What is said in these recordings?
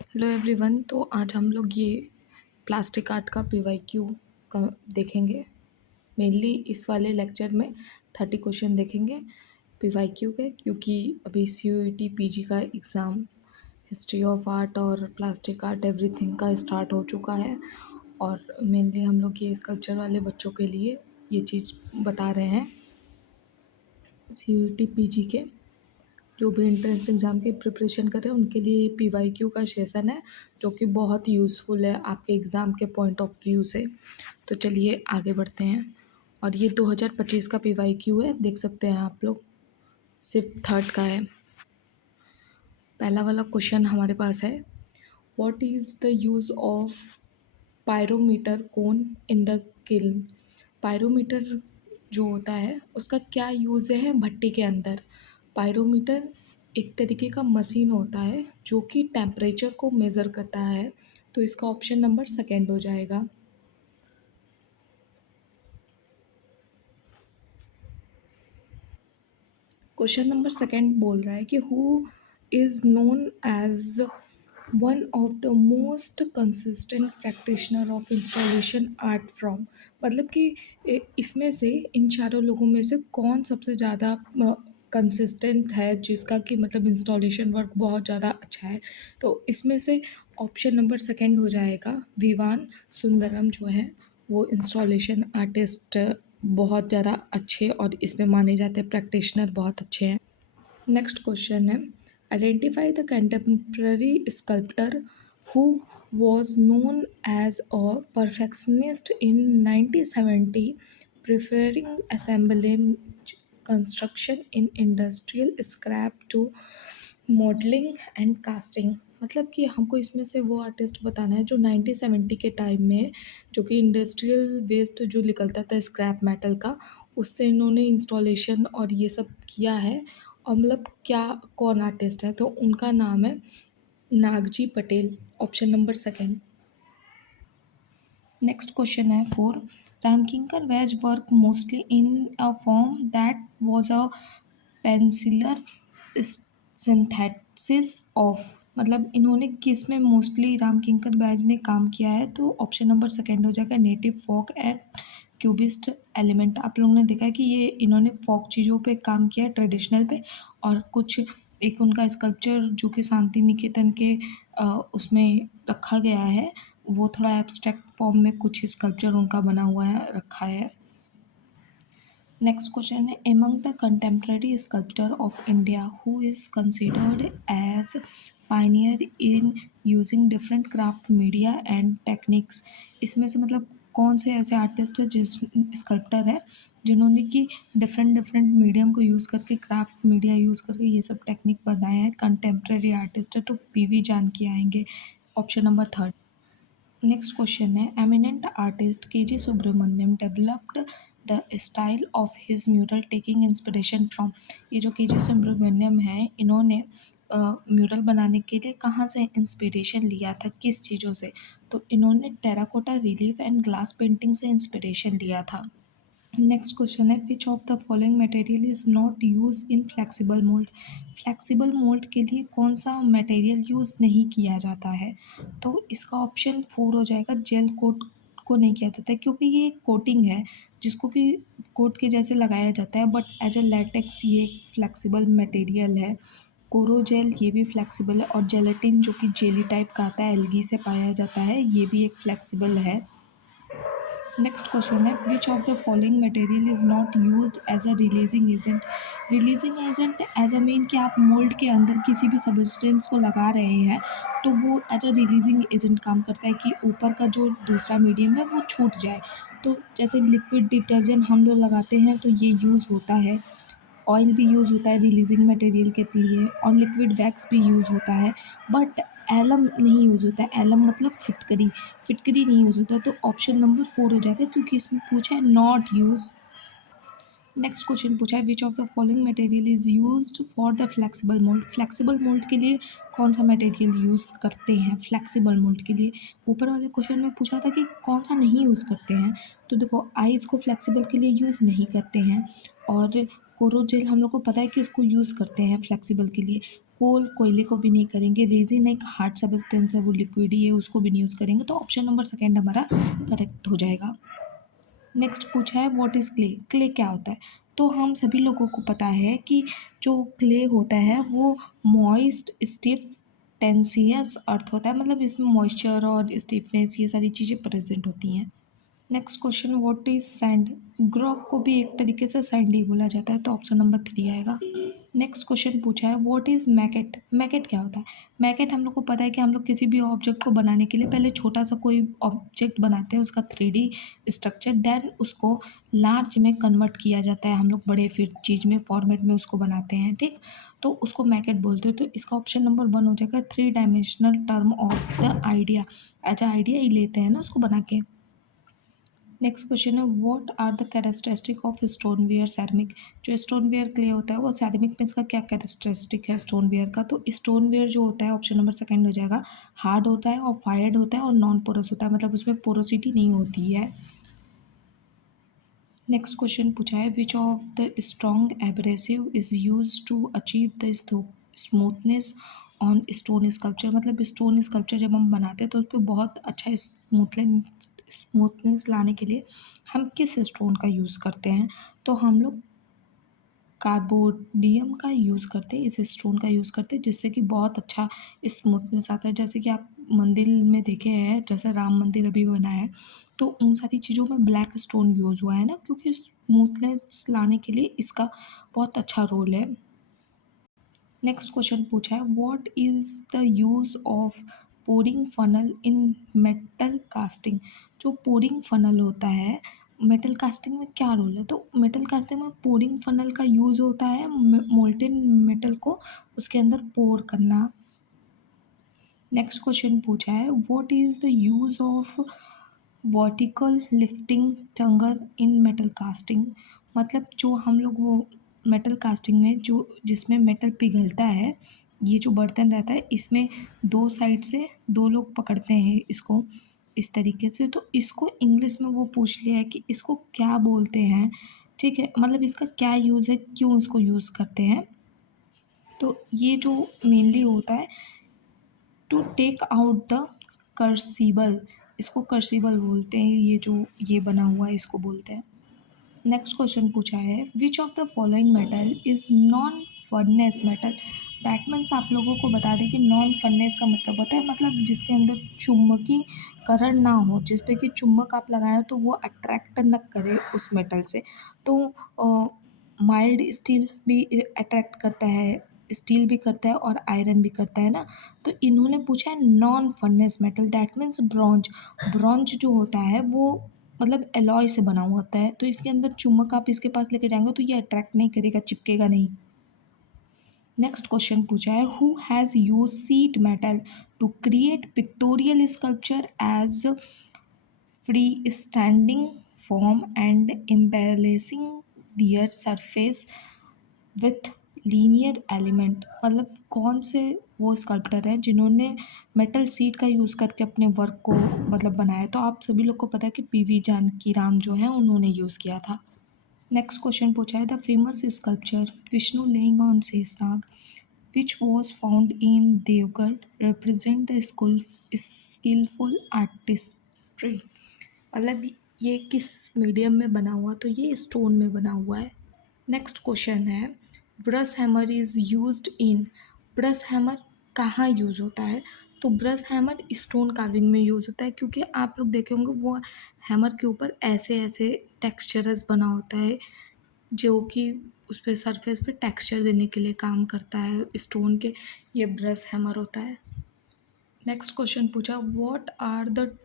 Hello everyone. तो आज हम लोग ये प्लास्टिक आर्ट का पीवाईक्यू का देखेंगे। मेनली इस वाले लेक्चर में 30 क्वेश्चन देखेंगे पीवाईक्यू के, क्योंकि अभी सीयूईटी पीजी का एग्ज़ाम हिस्ट्री ऑफ आर्ट और प्लास्टिक आर्ट एवरीथिंग का स्टार्ट हो चुका है। और मेनली हम लोग ये स्कल्पचर वाले बच्चों के लिए ये चीज़ बता रहे हैं। सीयूईटी पीजी के जो भी एंट्रेंस एग्ज़ाम की प्रिपरेशन कर रहे हैं उनके लिए ये पीवाईक्यू का सेशन है, जो कि बहुत यूज़फुल है आपके एग्ज़ाम के पॉइंट ऑफ व्यू से। तो चलिए आगे बढ़ते हैं। और ये 2025 का पीवाईक्यू है, देख सकते हैं आप लोग, सिर्फ थर्ड का है। पहला वाला क्वेश्चन हमारे पास है, what is the use of pyrometer cone in the kiln. Pyrometer जो होता है उसका क्या यूज़ है भट्टी के अंदर। पायरोमीटर एक तरीके का मशीन होता है जो कि टेम्परेचर को मेज़र करता है। तो इसका ऑप्शन नंबर सेकंड हो जाएगा। क्वेश्चन नंबर सेकंड बोल रहा है कि who is known as one of the most consistent practitioner of installation art from. मतलब कि इसमें से इन चारों लोगों में से कौन सबसे ज़्यादा कंसिस्टेंट है, जिसका कि मतलब इंस्टॉलेशन वर्क बहुत ज़्यादा अच्छा है। तो इसमें से ऑप्शन नंबर सेकंड हो जाएगा। विवान सुंदरम जो है वो इंस्टॉलेशन आर्टिस्ट बहुत ज़्यादा अच्छे और इसमें माने जाते हैं प्रैक्टिशनर बहुत अच्छे हैं। नेक्स्ट क्वेश्चन है, identify the contemporary sculptor who was known as a perfectionist in 1970, preferring assemblage construction in industrial scrap to modeling and casting। मतलब कि हमको इसमें से वो आर्टिस्ट बताना है जो 1970 के टाइम में, जो कि इंडस्ट्रियल वेस्ट जो निकलता था स्क्रैप मेटल का, उससे इन्होंने इंस्टॉलेशन और ये सब किया है। और मतलब क्या कौन आर्टिस्ट है, तो उनका नाम है Nagji Patel, option number second. Next question है four, Ramkinkar Baij work mostly in a form that was a painterly synthesis of. मतलब इन्होंने किस में मोस्टली रामकिंकर बैज ने काम किया है, तो ऑप्शन नंबर सेकंड हो जाएगा, native folk and cubist element. आप लोगों ने देखा है कि ये इन्होंने फोक चीज़ों पे काम किया है, ट्रेडिशनल पे। और कुछ एक उनका स्कल्पचर जो कि शांति निकेतन के उसमें रखा गया है, वो थोड़ा एब्स्ट्रैक्ट फॉर्म में कुछ स्कल्पचर उनका बना हुआ है, रखा है। नेक्स्ट क्वेश्चन है, among the contemporary sculptor of India who is considered as pioneer in using different craft media and techniques. इसमें से मतलब कौन से ऐसे आर्टिस्ट है जिस स्कल्पटर है जिन्होंने कि डिफरेंट डिफरेंट मीडियम को यूज़ करके, क्राफ्ट मीडिया यूज़ करके ये सब टेक्निक बनाए हैं। कंटेम्प्रेरी आर्टिस्ट है तो पीवी जानकी आएंगे, option number third. Next question है, eminent artist K G Subramanyan developed the style of his mural taking inspiration from. ये जो के जी सुब्रमण्यम है, इन्होंने म्यूरल बनाने के लिए कहाँ से इंस्पिरेशन लिया था, किस चीज़ों से, तो इन्होंने terracotta relief and glass painting से इंस्पिरेशन लिया था। नेक्स्ट क्वेश्चन है, which of the following material is not use in flexible mould. Flexible mould के लिए कौन सा मटेरियल यूज़ नहीं किया जाता है, तो इसका ऑप्शन फोर हो जाएगा, जेल कोट को नहीं किया जाता है, क्योंकि ये एक कोटिंग है जिसको कि कोट के जैसे लगाया जाता है, बट एज ए लेटेक्स ये एक फ्लेक्सिबल मटेरियल है। कोरोजेल ये भी फ्लेक्सिबल है, और जेलेटिन जो कि जेली टाइप का आता है, एल्गी से पाया जाता है, ये भी एक फ्लेक्सिबल है। नेक्स्ट क्वेश्चन है, which of the following material is not used as a releasing agent. Releasing agent as a mean कि आप मोल्ड के अंदर किसी भी सब्सटेंस को लगा रहे हैं तो वो एज अ रिलीजिंग एजेंट काम करता है कि ऊपर का जो दूसरा मीडियम है वो छूट जाए। तो जैसे लिक्विड डिटर्जेंट हम लोग लगाते हैं तो ये यूज़ होता है, ऑयल भी यूज़ होता है रिलीजिंग मटेरियल के लिए, और लिक्विड वैक्स भी यूज़ होता है, बट एलम नहीं यूज़ होता है। एलम मतलब फिटकरी, फिटकरी नहीं यूज़ होता है, तो ऑप्शन नंबर फोर हो जाएगा क्योंकि इसमें पूछा है नॉट यूज़। नेक्स्ट क्वेश्चन पूछा है, which of the following material is used for the flexible mould. Flexible mould के लिए कौन सा मटेरियल यूज़ करते हैं फ्लेक्सिबल मोल्ड के लिए। ऊपर वाले क्वेश्चन में पूछा था कि कौन सा नहीं यूज़ करते हैं, तो देखो आइस को फ्लेक्सिबल के लिए यूज़ नहीं करते हैं, और कोरोजेल हम लोग को पता है कि इसको यूज़ करते हैं फ्लेक्सिबल के लिए। कोयले को भी नहीं करेंगे। रेजिन एक हार्ड सब्सटेंस है, वो लिक्विड ही है, उसको भी नहीं यूज़ करेंगे। तो ऑप्शन नंबर सेकंड हमारा करेक्ट हो जाएगा। नेक्स्ट पूछा है व्हाट इज़ क्ले। क्ले क्या होता है? तो हम सभी लोगों को पता है कि जो क्ले होता है वो मॉइस्ट स्टिफ टेंसियस अर्थ होता है, मतलब इसमें मॉइस्चर और स्टिफनेस ये सारी चीज़ें प्रेजेंट होती हैं। Next question what is sand. Grok को भी एक तरीके से सैंड ही बोला जाता है, तो ऑप्शन नंबर 3 आएगा। नेक्स्ट क्वेश्चन पूछा है व्हाट इज मैकेट। मैकेट क्या होता है? मैकेट हम लोग को पता है कि हम लोग किसी भी ऑब्जेक्ट को बनाने के लिए पहले छोटा सा कोई ऑब्जेक्ट बनाते हैं, उसका 3D स्ट्रक्चर, देन उसको लार्ज में कन्वर्ट किया जाता है, हम लोग बड़े फिर चीज़ में फॉर्मेट में उसको बनाते हैं, ठीक। तो उसको मैकेट बोलते हैं। तो इसका ऑप्शन नंबर 1 हो जाएगा, 3 dimensional term of the idea. As idea ही लेते हैं ना उसको बना के। नेक्स्ट क्वेश्चन है what are the characteristic of stoneware ceramic. जो स्टोनवेयर क्ले होता है वो सैरामिक में इसका क्या कैरेक्टरिस्टिक है स्टोनवेयर का? तो स्टोनवेयर जो होता है ऑप्शन नंबर सेकंड हो जाएगा, हार्ड होता है और फायर्ड होता है और नॉन पोरस होता है, मतलब उसमें पोरोसिटी नहीं होती है। नेक्स्ट क्वेश्चन पूछा है which of the strong abrasive is use to achieve the smoothness on stone sculpture. मतलब स्टोन स्कल्पचर जब हम बनाते हैं तो उस पर बहुत अच्छा स्मूथनेस लाने के लिए हम किस स्टोन का यूज़ करते हैं? तो हम लोग कार्बोनियम का यूज़ करते हैं, इस स्टोन का यूज़ करते हैं, जिससे कि बहुत अच्छा स्मूथनेस आता है। जैसे कि आप मंदिर में देखे हैं, जैसे राम मंदिर अभी बना है, तो उन सारी चीज़ों में ब्लैक स्टोन यूज़ हुआ है ना, क्योंकि स्मूथनेस लाने के लिए इसका बहुत अच्छा रोल है। नेक्स्ट क्वेश्चन पूछा है what is the use of pouring funnel in metal casting. जो पोरिंग फनल होता है मेटल कास्टिंग में क्या रोल है? तो मेटल कास्टिंग में पोरिंग फनल का यूज़ होता है मोल्टेन मेटल को उसके अंदर पोर करना। नेक्स्ट क्वेश्चन पूछा है what is the use of vertical lifting tongs in metal casting. मतलब जो हम लोग वो मेटल कास्टिंग में जो जिसमें मेटल पिघलता है, ये जो बर्तन रहता है इसमें दो साइड से दो लोग पकड़ते हैं इसको इस तरीके से। तो इसको इंग्लिश में वो पूछ लिया है कि इसको क्या बोलते हैं, ठीक है, मतलब इसका क्या यूज़ है, क्यों इसको यूज़ करते हैं। तो ये जो मेनली होता है टू टेक आउट द कर्सिबल, इसको कर्सिबल बोलते हैं, ये जो ये बना हुआ है इसको बोलते हैं। नेक्स्ट क्वेश्चन पूछा है which of the following metal is non furnace metal. That means आप लोगों को बता दें कि नॉन फर्नेस का मतलब होता है मतलब जिसके अंदर चुंबकीय करण ना हो, जिस पे कि चुंबक आप लगाएं तो वो अट्रैक्ट न करे उस मेटल से। तो माइल्ड स्टील भी अट्रैक्ट करता है, स्टील भी करता है और आयरन भी करता है ना। तो इन्होंने पूछा है non furnace metal, that means bronze. Bronze जो होता है वो मतलब एलॉय से बना हुआ होता है, तो इसके अंदर चुम्बक आप इसके पास लेके जाएंगे तो ये अट्रैक्ट नहीं करेगा, चिपकेगा नहीं। नेक्स्ट क्वेश्चन पूछा है who has use sheet metal to create pictorial sculpture as free standing form and embellishing their surface with linear element. मतलब कौन से वो स्कल्प्टर हैं जिन्होंने मेटल सीट का यूज़ करके अपने वर्क को मतलब बनाया? तो आप सभी लोग को पता है कि पीवी जानकी राम जो हैं उन्होंने यूज़ किया था। नेक्स्ट क्वेश्चन पूछा है the famous sculpture Vishnu lying on Sheshnag which was found in Deogarh represent the school skilful artistry. मतलब ये किस मीडियम में बना हुआ? तो ये स्टोन में बना हुआ है। नेक्स्ट क्वेश्चन है brush hammer is used in. Brush hammer कहाँ यूज़ होता है? तो ब्रश हैमर स्टोन कार्विंग में यूज़ होता है, क्योंकि आप लोग देखे होंगे वो हैमर के ऊपर ऐसे ऐसे टेक्सचरस बना होता है जो कि उस पर सरफेस पे टेक्सचर देने के लिए काम करता है स्टोन के, ये ब्रश हैमर होता है। नेक्स्ट क्वेश्चन पूछा what are the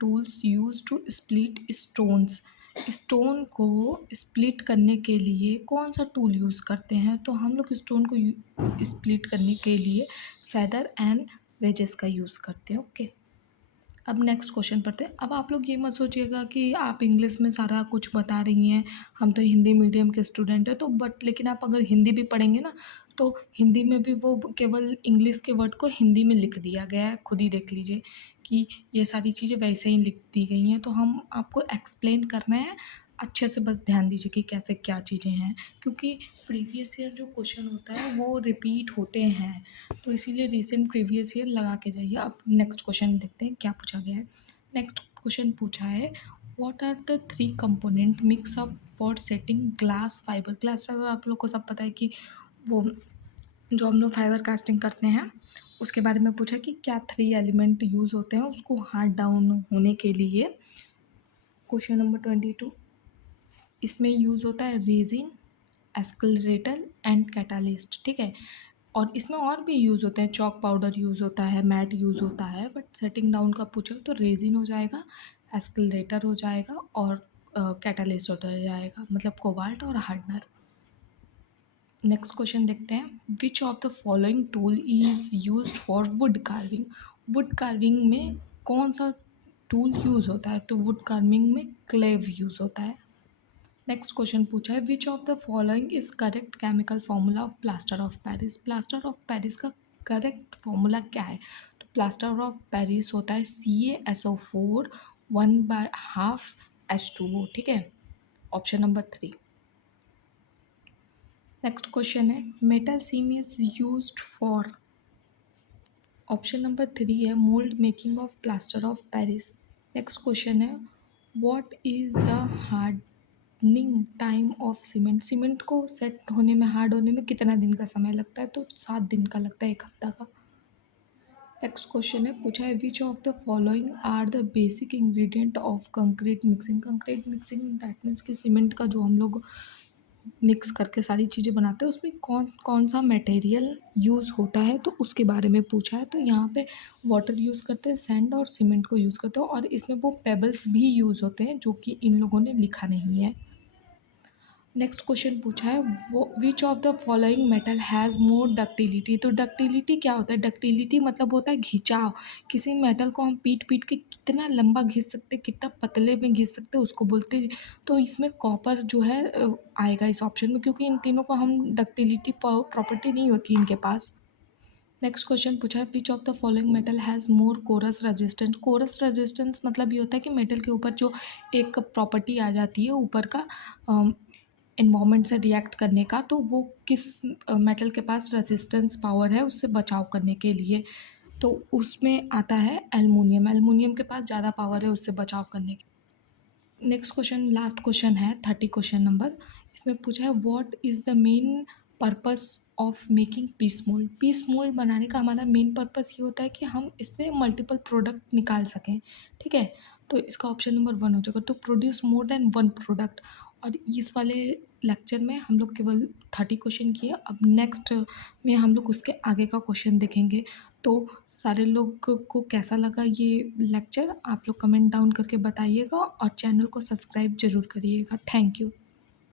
tools use to split stones. Stone को स्प्लिट करने के लिए कौन सा टूल यूज़ करते हैं? तो हम लोग स्टोन को स्प्लिट करने के लिए फेदर एंड वेजेस का यूज़ करते हैं। ओके, अब नेक्स्ट क्वेश्चन पढ़ते हैं। अब आप लोग ये मत सोचिएगा कि आप इंग्लिश में सारा कुछ बता रही हैं, हम तो हिंदी मीडियम के स्टूडेंट हैं, तो बट लेकिन आप अगर हिंदी भी पढ़ेंगे ना तो हिंदी में भी वो केवल इंग्लिश के वर्ड को हिंदी में लिख दिया गया है, खुद ही देख लीजिए कि ये सारी चीज़ें वैसे ही लिख दी गई हैं। तो हम आपको एक्सप्लेन करना है, अच्छे से बस ध्यान दीजिए कि कैसे क्या चीज़ें हैं, क्योंकि प्रीवियस ईयर जो क्वेश्चन होता है वो रिपीट होते हैं, तो इसीलिए रीसेंट प्रीवियस ईयर लगा के जाइए। अब नेक्स्ट क्वेश्चन देखते हैं क्या पूछा गया है। नेक्स्ट क्वेश्चन पूछा है, what are the 3 component mix up for setting glass fibre. Glass fibre आप लोग को सब पता है कि वो जो हम लोग फाइबर कास्टिंग करते हैं, उसके बारे में पूछा कि क्या 3 एलिमेंट यूज़ होते हैं उसको हार्ड डाउन होने के लिए। क्वेश्चन नंबर 22, इसमें यूज़ होता है रेजिन, एक्सेलरेटर एंड कैटालिस्ट, ठीक है। और इसमें और भी यूज़ होते हैं, चॉक पाउडर यूज़ होता है, मैट यूज़ होता है, बट सेटिंग डाउन का पूछे तो रेजिन हो जाएगा, एक्सेलरेटर हो जाएगा और कैटालिस्ट हो जाएगा, मतलब कोबाल्ट और हार्डनर। नेक्स्ट क्वेश्चन देखते हैं, विच of the following tool is used for wood carving. Wood carving में कौन सा टूल यूज़ होता है, तो वुड कार्विंग में क्लेव यूज़ होता है। नेक्स्ट क्वेश्चन पूछा है, which of the following is correct chemical formula of plaster of Paris. Plaster of Paris का करेक्ट फॉर्मूला क्या है, तो प्लास्टर ऑफ पेरिस होता है CaSO4 1/2 H2O, ठीक है, ऑप्शन नंबर 3। नेक्स्ट क्वेश्चन है, metal seam is used for, option number 3 है mould making of plaster of Paris. Next question है, what is the hardening time of cement. Cement को set होने में, हार्ड होने में कितना दिन का समय लगता है, तो 7 दिन का लगता है, 1 हफ्ता का। नेक्स्ट क्वेश्चन है, पूछा है which of the following are the basic ingredient of concrete mixing. Concrete mixing that means कि सीमेंट का जो हम लोग मिक्स करके सारी चीज़ें बनाते हैं, उसमें कौन कौन सा मटेरियल यूज़ होता है, तो उसके बारे में पूछा है। तो यहाँ पे वाटर यूज़ करते हैं, सैंड और सीमेंट को यूज़ करते हैं, और इसमें वो पेबल्स भी यूज़ होते हैं जो कि इन लोगों ने लिखा नहीं है। नेक्स्ट क्वेश्चन पूछा है, वो विच of the following metal has more ductility. तो डक्टिलिटी क्या होता है, डक्टिलिटी मतलब होता है घिंचाव। किसी मेटल को हम पीट पीट के कितना लंबा घिस सकते, कितना पतले में घिस सकते, उसको बोलते हैं। तो इसमें कॉपर जो है आएगा इस ऑप्शन में, क्योंकि इन तीनों को हम डक्टिलिटी प्रॉपर्टी नहीं होती इनके पास। नेक्स्ट क्वेश्चन पूछा है, which of the following metal has more corrosion resistance. Corrosion resistance मतलब ये होता है कि मेटल के ऊपर जो एक प्रॉपर्टी आ जाती है ऊपर का एनवायरनमेंट से रिएक्ट करने का, तो वो किस मेटल के पास रेजिस्टेंस पावर है उससे बचाव करने के लिए, तो उसमें आता है एल्युमिनियम। एल्युमिनियम के पास ज़्यादा पावर है उससे बचाव करने की। नेक्स्ट क्वेश्चन, लास्ट क्वेश्चन है 30 क्वेश्चन नंबर। इसमें पूछा है, what is the main purpose of making piece mould. Piece mould बनाने का हमारा मेन पर्पस ये होता है कि हम इससे मल्टीपल प्रोडक्ट निकाल सकें, ठीक है। तो इसका ऑप्शन नंबर 1 हो जाएगा, to produce more than 1 product. और इस वाले लेक्चर में हम लोग केवल 30 क्वेश्चन किए, अब नेक्स्ट में हम लोग उसके आगे का क्वेश्चन देखेंगे। तो सारे लोग को कैसा लगा ये लेक्चर, आप लोग कमेंट डाउन करके बताइएगा, और चैनल को सब्सक्राइब ज़रूर करिएगा। Thank you.